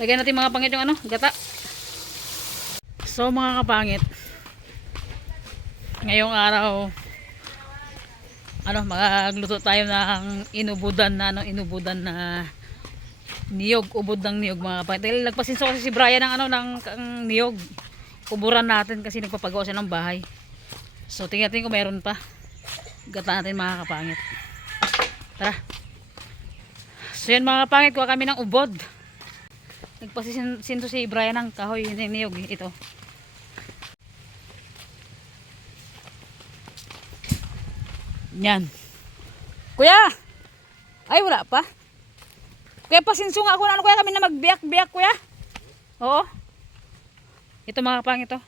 Lagyan natin mga pangit yung ano, gata. So mga kapangit, ngayong araw, magluto tayo ng inubudan na niyog, ubod ng niyog mga kapangit. Dahil nagpasinso kasi si Brian ng niyog. Uburan natin kasi nagpapagawa siya ng bahay. So tingnan natin kung meron pa. Gata natin mga kapangit. Tara. So yan mga kapangit, kuha kami ng ubod. Nagpasinso si Brian ng kahoy ng niyog. Ito. Yan. Kuya! Ay, wala pa. Kuya, pasinso nga ako na kuya kami na magbiyak-biyak kuya. Oo. Ito mga kapangit ito.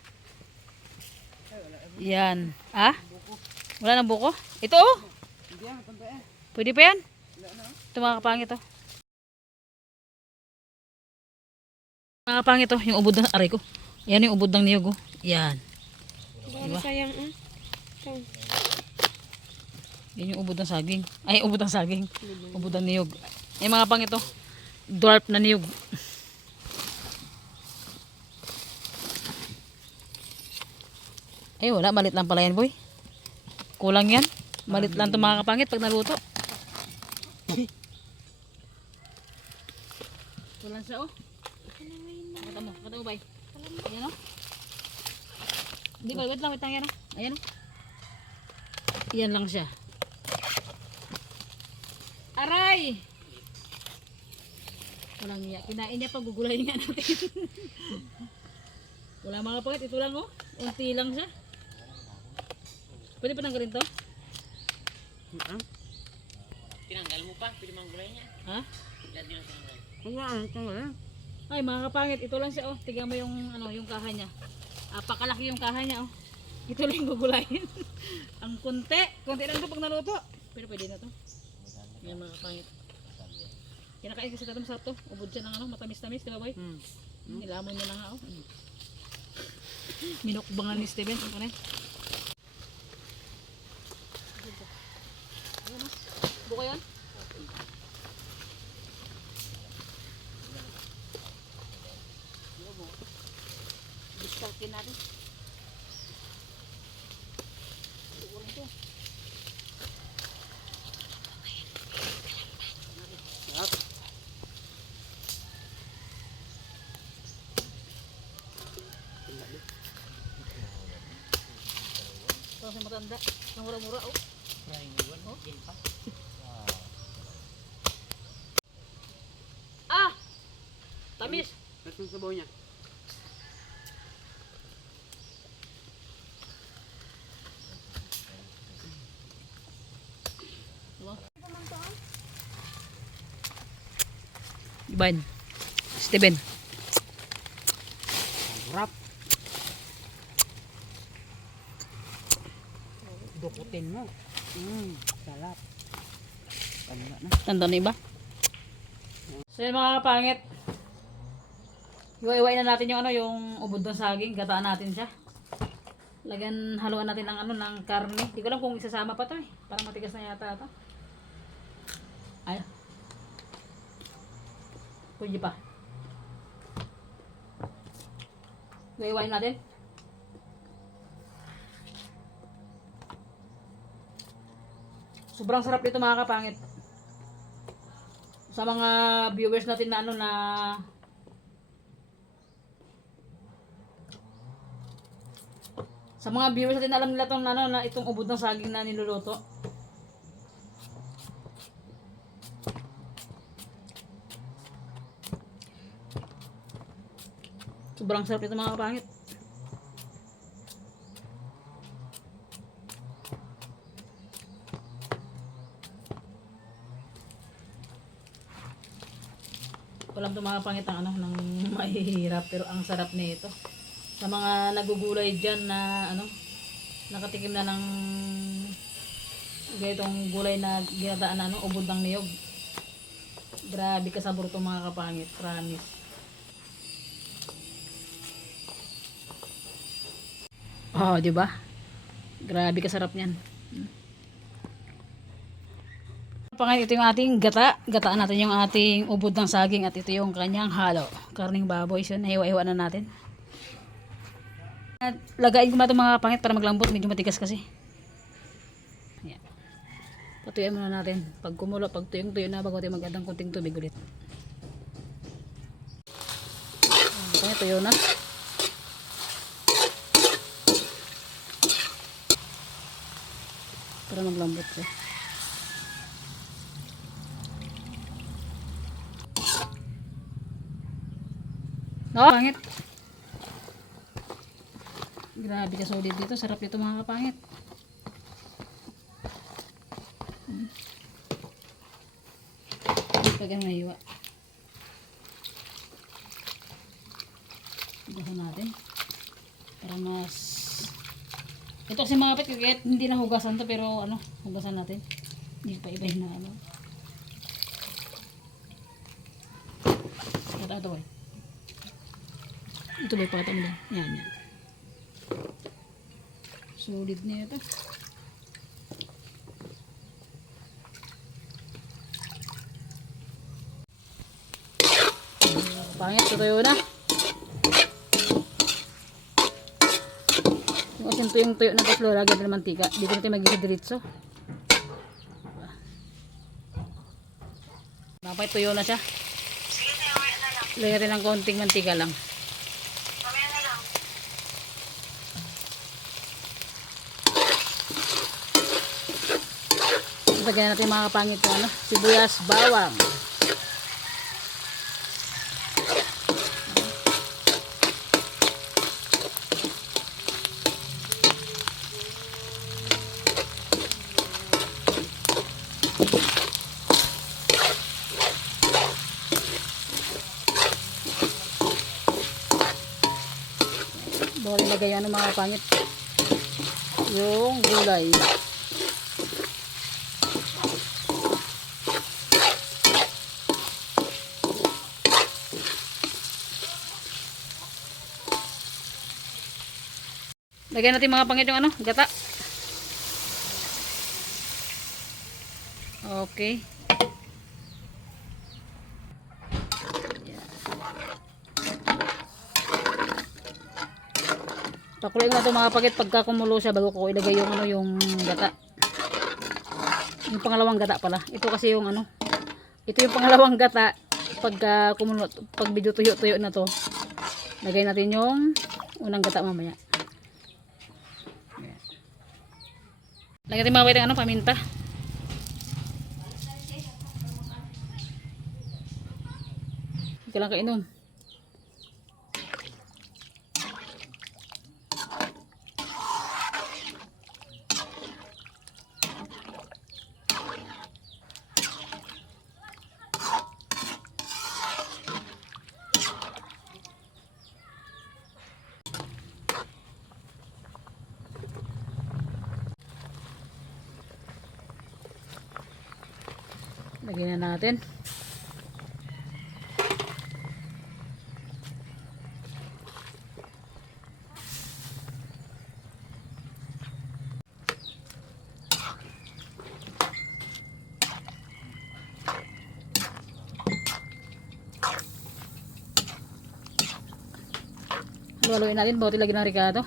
Yan. Ah? Wala nang buko? Ito oh. Pwede pa yan? Ito mga kapangit ito. Mga kapangit ito. Yung ubod ng aray ko. Yan yung ubod ng niyog oh. Yan. Diba? Sayang Yan yung ubod ng saging. Ay, ubod ng saging. Ubod ng niyog. Ay mga kapangit ito. Dwarf na niyog. Ay wala, malit lang pala yan boy. Kulang yan. Malit lang ito mga kapangit pag naluto. Kulang siya oh. Kata mo bay. Ayan oh. Hindi ba, wait lang yan oh. Ayan oh. Yan lang siya. Aray! Walang iya. Kinain niya pag gugulayin nga natin. Wala mga kapangit, ito lang oh. Unti lang siya. Pwede pa tanggalin to? Tinanggal mo pa, pwede manggulay niya. Ha? Lagi na tinanggal. Tanggal. Ay mga kapangit, ito lang siya oh. Tignan mo yung yung kaha niya. Pakalaki yung kaha niya oh. Ito lang yung gugulayin. Ang konti lang ito pag naluto. Pero pwede na to. Yan mga kapangit. Kinakain kasi tatang sarap to. Ubod siya ng matamis-tamis, di ba boy? Nilamon niya na nga oh. Minukbangan ni Steven. Ano yan? Buko yan? Diskartin natin. Ito kasi matanda. Ang mura-mura oh. Oh. Ah! Tamis! Tapos yung sabaw niya. Iban. Steven. Sarap. Dukutin mo. Sarap. Tanda na. Tanda na iba. So yun mga kapangit. Iwa-iwain na natin yung ubod ng saging. Gataan natin siya. Lagyan, haluan natin ng karne. Hindi ko alam kung isasama pa to eh. Parang matigas na yata ito. Ay. Pwede pa. Iwa-iwain natin. Sobrang sarap dito mga kapangit. Sa mga viewers natin na sa mga viewers natin alam nila tong na itong ubod ng saging na niluluto. Sobrang sarap nito mga kapangit. Walang ito mga pangit ng ng mahihirap pero ang sarap nito. Sa mga nagugulay diyan na nakatikim na ng ganitong gulay na ginataan ubod ng niyog. Grabe kasabor to mga kapangit, promise. Oh, di ba? Grabe kasarap niyan. kapangit, ito yung ating gata. Gataan natin yung ating ubod ng saging at ito yung kanyang halo. Karning baboy. So, nahiwa-hiwa na natin. At lagain ko na itong mga kapangit para maglambot. Medyo matigas kasi. Ayan. Patuyuan muna natin. Pag kumulo, pag tuyong-tuyo na, bago tayo mag-add ng kunting tubig ulit. Ayan, tuyo na. Para maglambot siya. No? Pangit. Grabe ka solid dito. Sarap dito mga kapangit. Pag ang nahiwa. Ibahan natin. Para mas... Ito kasi mga kapit, kahit hindi na hugasan to, pero ano, hugasan natin. Hindi pa ibahin na ano. Ito ba? Ito ba pakita mo lang? Yan, yan. Solid niya ito. Pangit, tutuyo na. Yung asin tuyong tuyo na tapos lalagyan ng mantika. Dito natin mag-isa diretso. Napay tuyo na siya. Lagyan natin ng konting mantika lang. Lagyan natin mga kapangit ko, ano? Sibuyas, bawang. Bawal ilagay yan ng mga kapangit. Yung gulay. Lagyan natin mga pangit yung ano, gata. Okay. Pakuloy ko na ito mga pangit pagka kumulo siya bago ko ilagay yung ano, yung gata. Yung pangalawang gata pala. Ito kasi yung ano. Ito yung pangalawang gata. Pagka kumulo, pag medyo tuyo-tuyo na to, lagay natin yung unang gata mamaya. Lagyan natin mga pangit ano, paminta. Hindi ka lang kainom. Lagyan na natin. Haluin natin, bago lagyan ng ricado.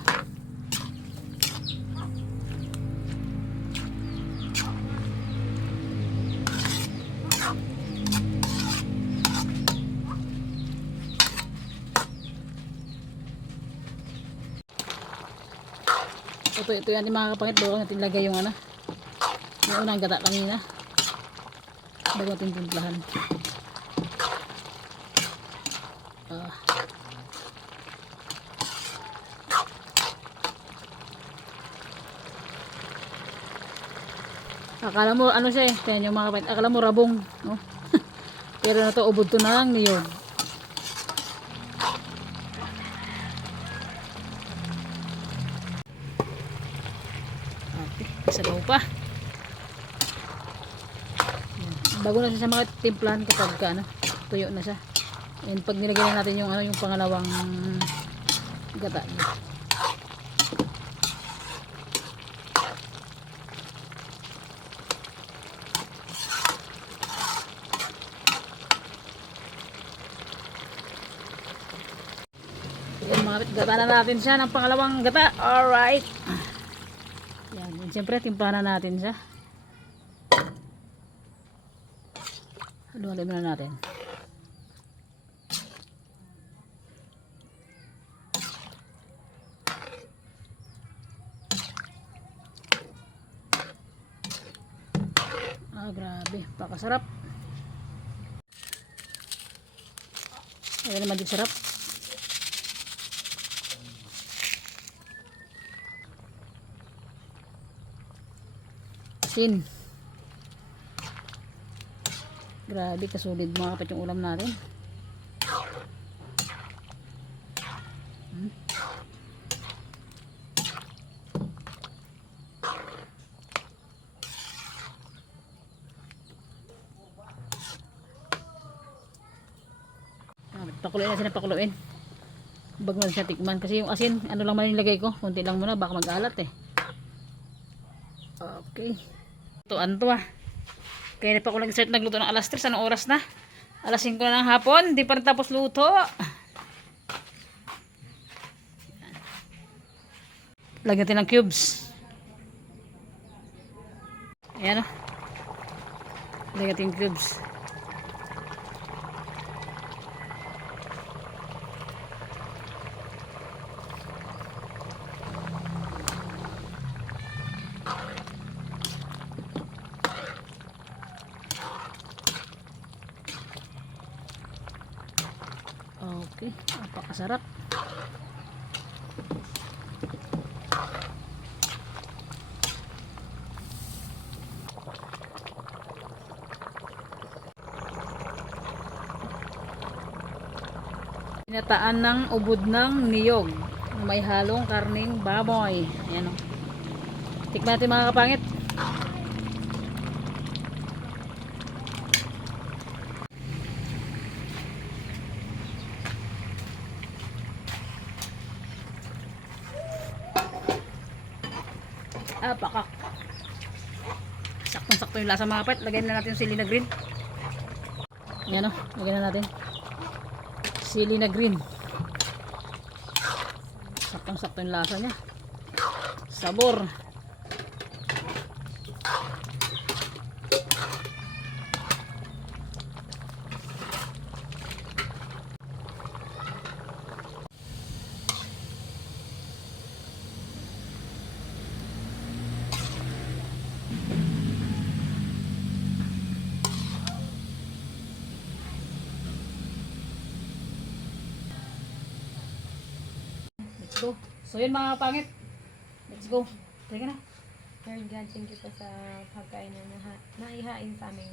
Ito yan mga kapangit, bago natin lagay yung ano, yung unang gata kanina, bago natin timplahan. Akala mo ano siya eh, tingnan yung mga kapangit, akala mo rabong, no? Pero na to, ubod to na lang niyo. Sabaw pa. Bago na siya sa mga timplahan kapag ano, tuyo na siya. And pag nilagyan na natin yung ano, yung pangalawang gata. Mga gata na natin siya ng pangalawang gata. Alright. Yan. And siyempre, timplahan na natin siya. Halo-halo na natin. Grabe. Pakasarap. Ayan naman din sarap. Asin. Grabe, kasulid mga kapat yung ulam natin. Pakuluin na siya, pakuluin. Bag mo siya tikman. Kasi yung asin, ano lang man nilagay ko. Kunti lang muna, baka mag-alat eh. Okay. Tuan to ah. Kaya pa ko nag-start nagluto ng alas 3. Anong oras na? Alas 5 na ng hapon. Di pa rin tapos luto. Lagyan natin ng cubes. Ayan o. Lagyan natin yung cubes. Okay, napakasarap. Pinataan ng ubod ng niyog na may halong karning baboy. Ayan o. Tikman natin mga kapangit. Pakak. Saktong-sakto yung lasa mga kapit. Lagyan na natin yung sili na green. Yan o. Lagyan na natin. Sili na green. Saktong-sakto yung lasa niya. Sabor. Let's go. So yun mga pangit. Let's go. Teka na. Lord God, thank you po sa pagkain na naihain sa aming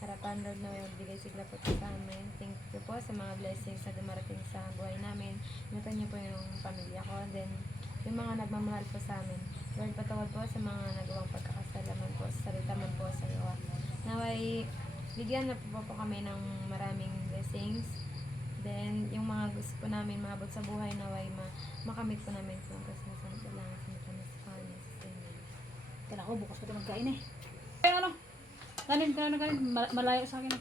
harapan. Lord, na magbigay sigla po sa amin. Thank you po sa mga blessings na dumarating sa buhay namin. Ingatan niyo po yung pamilya ko. Then, yung mga nagmamahal po sa amin. Lord, patawad po sa mga nagawang pagkakasalaman po, sa salita man po sa iyo. Naway, bigyan na po kami ng maraming blessings. Then, yung mga gusto po namin maabot sa buhay, naway makamit po namin sa mga kasasalit na lang sa kami sa kanya. Kaya ako, bukas ko ito magkain eh. Ayun ano. Kanin. Malayo sa akin.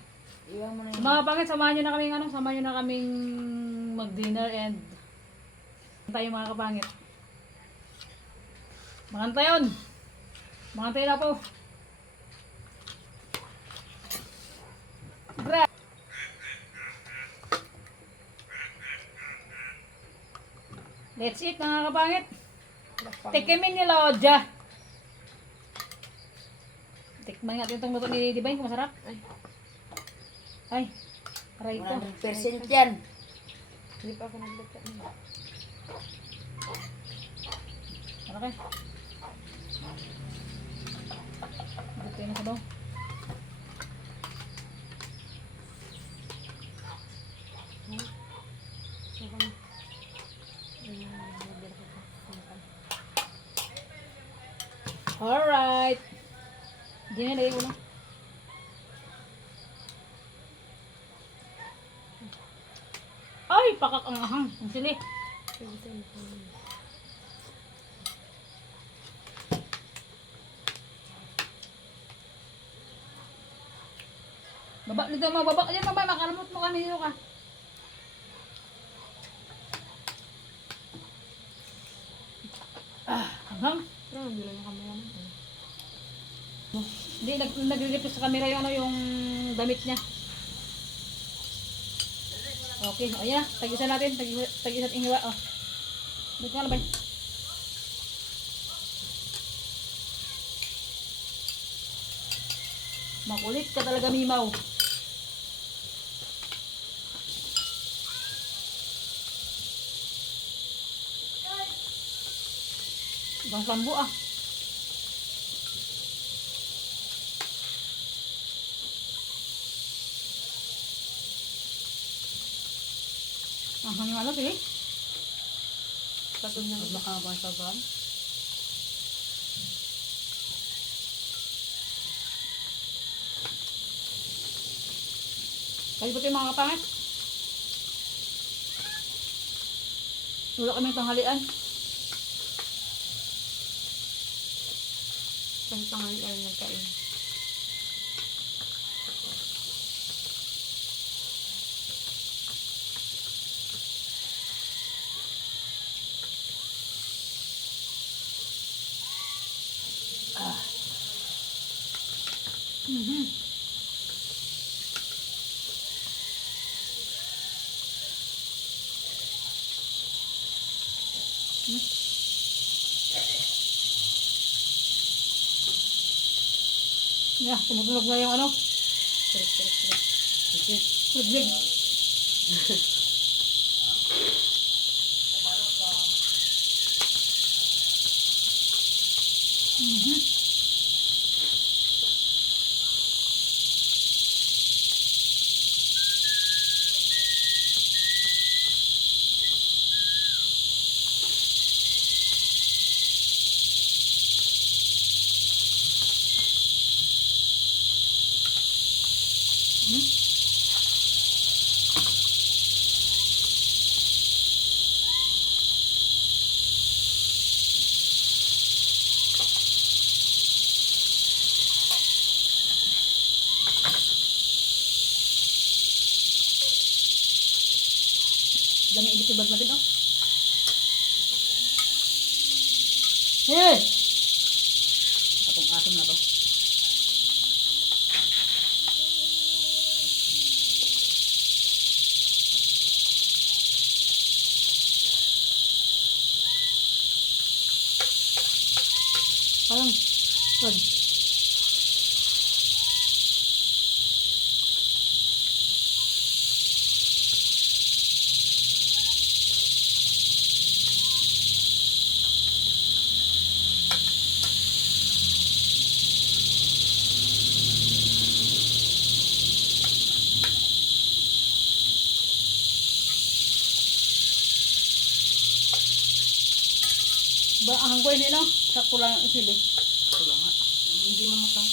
Iwan mo na Mga pangit, samahan nyo na kaming samahan nyo na kaming mag-dinner and tayo mga kapangit. Mangantay yun. Mangantay na po. Let's eat mga kapangit. Tikimin ni Lodja. Tikman natin itong luto ni Divine kung masarap. Ay. Aray ito. 100% yan. Hindi pa ako nagluto. Ano kayo? Dito yun sa daw. Alright. Hindi na lagay ulo. Ay, pakak ang ahang. Ang sili. Baba nito, mababa ka dyan, makalamot mo kanino ka. Hang? Pero nagdulo yung camera mo. Hindi, nagre-refresh sa camera yung ano, yung damit niya. Okay, o yan. Tagisan natin. Tagisan ingwa. O. Dito ka na ba? Makulit ka talaga, Mimaw. Ibang sambo ah. Ang hangin ano, sige. Pasod na. Makabang sa ban. Kayo ba ito yung mga kapangit? Wala kami tanghalian. Kasi pangalit ay nagkain. Mhm. Yeah, tumutunog na yung ano. Kulig. Mhm. Dami ibig ibag natin, oh. Eh! Atong asom na to. Parang, wag. Ba, ang ko hindi, no? Sakto lang ang sili. Wala nga. Hindi mamakang.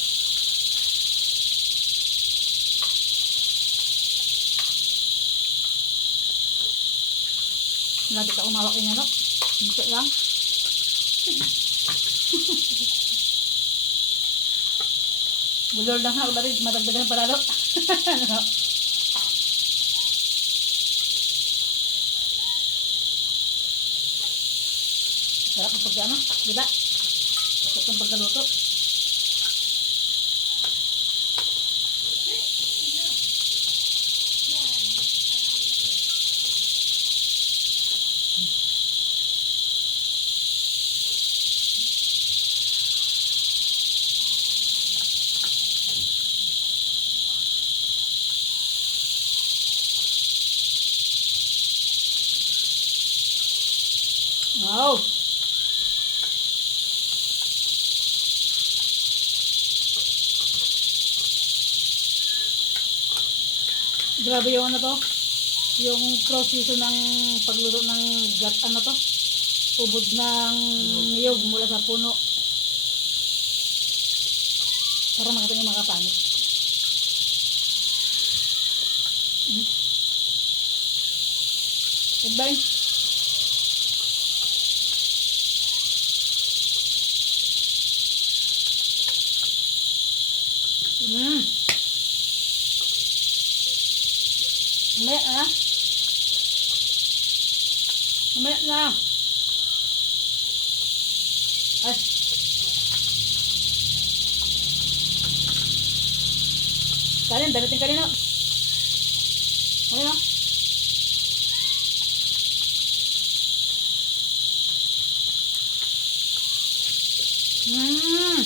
Lagi ka umawak niya, no? Hindi lang. Bulol lang ha, balik matagdagan pa lalo. Ano? Sarap ang pagka, ano? Diba? Sarap ang pagkaluto. Wow! Grabe yung ano to, yung proseso ng pagluto ng ano to, ubod ng niyog mula sa puno. Para makita niyo makapangit. Goodbye. Mamaya na. Mamaya na. Ay. Kanin, dalating kanin na. Ayun na. Mmm.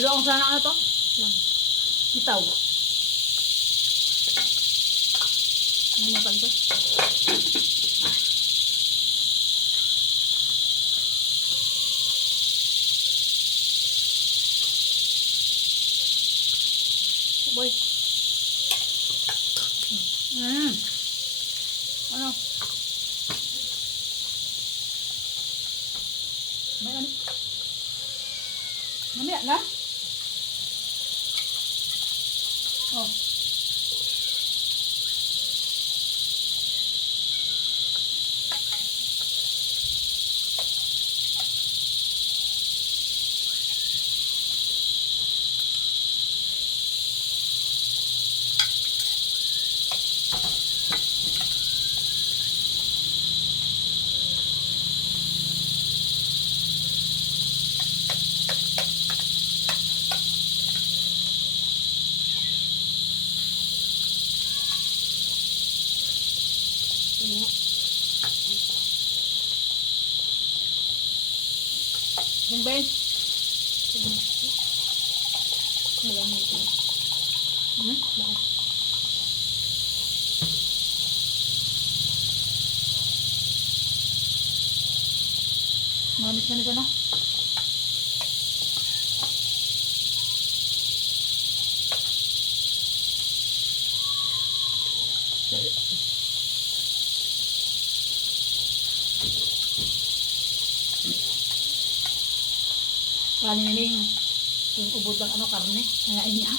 Halo ang sana ano to? Lang. Itaw. Ano mo pag to? Boy. Mmm. Ano? May ano? Mamaya na? Oh. Sige nga. Yung ba yun? Sige nga. Malamig na. Hmm? Bakit? Mamis na nito na. Kani nining yung ubod ng ano karne, kaya niya.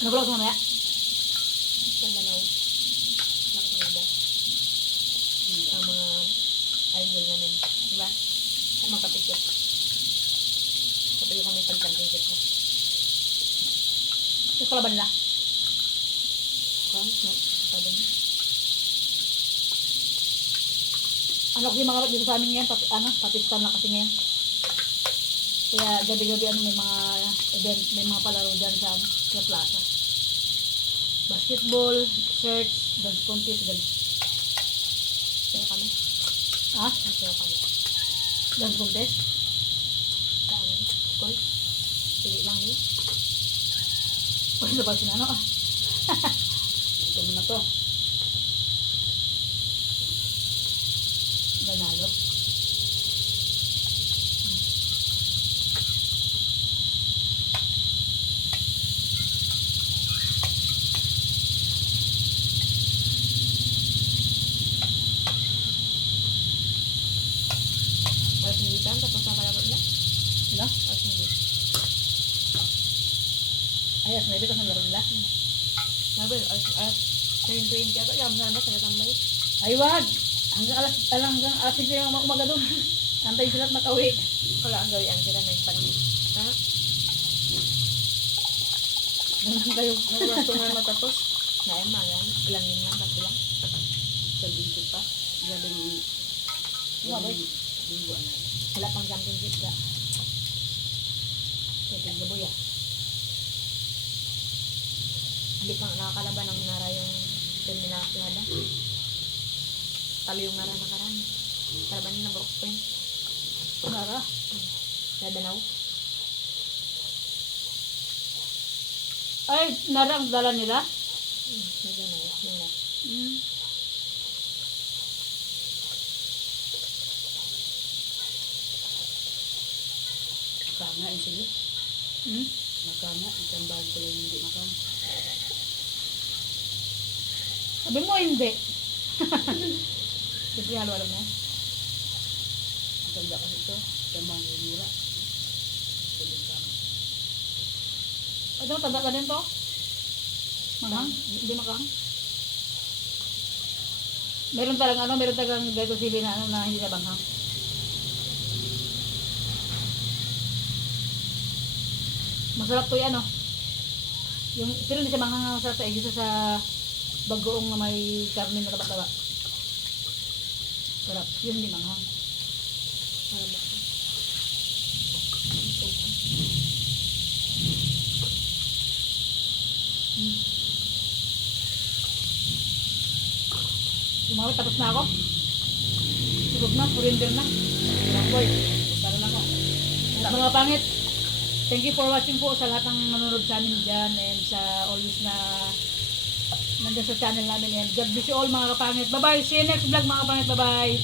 Ano ba ito mamaya? Pandanaw. Nakida. Ang mga idol namin. Diba? Ang mga kapikit. Sabi ko kami pag-championship ko. Yung kalaban nila. Kung? No? Sabi niya. Ano kasi mga dito sa amin ngayon, patistan na kasi ngayon. Kaya gabi-gabi may mga event, may mga palaro dyan sa plaza. Basketball, shirts, dance contest, ganun. Sa'yo kami. Ha? Sa'yo kami. Dance contest? Sa amin. School. Sige lang yun. O, sa pag sinano ah. Ito mo na to. Ganalo. Alas militan, tapos na kalabot na. Sila? Alas militan. Ay, as maybe kasi laro nila. Mabel, alas 9:20 ata. Yam sana ba sa tambay? Ay, wag! Hanggang alas 5 yung umaga doon. Antayin sila at makauwi. Wala ang gawian sila na yung panang. Ha? Ganun kayo. Nagwas ko na matapos. Naya malang. Ilangin lang, ba't lang? Sa dito pa. Galing Mabay. linggo na. Wala pang championship ka. Pwede gaboy ah. Hindi pa nakakalaban ng nara yung team nila Canada. Talo yung nara nakaraan. Kalaban nila Brooks Point. Nara. Nadanaw. Ay, nara ang dala nila. Nadanaw. Yung nara. Hmm. Kaya nga sila. Hmm? Makanga, isang bag ko lang hindi makang. Sabi mo hindi. Siyempre halo-halo mo. Ang tanda kasi ito, isang bag ko mura. Tuloy kang. Ano, tanda ka din to? Manghang? Hindi makang? Meron talagang gato sili na na hindi na banghang. Masarap to yan, pero hindi siya manghang, masarap sa isa sa bagoong na may karne na taba-taba. Sarap, yun hindi manghang. Umawit, tapos na ako. Tulog na, surrender na. Boy, para na ako. Mga pangit, thank you for watching po sa lahat ng nanonood sa amin dyan and sa always na nandun sa channel namin. And God bless you all mga kapangit. Bye-bye. See you next vlog mga kapangit. Bye-bye.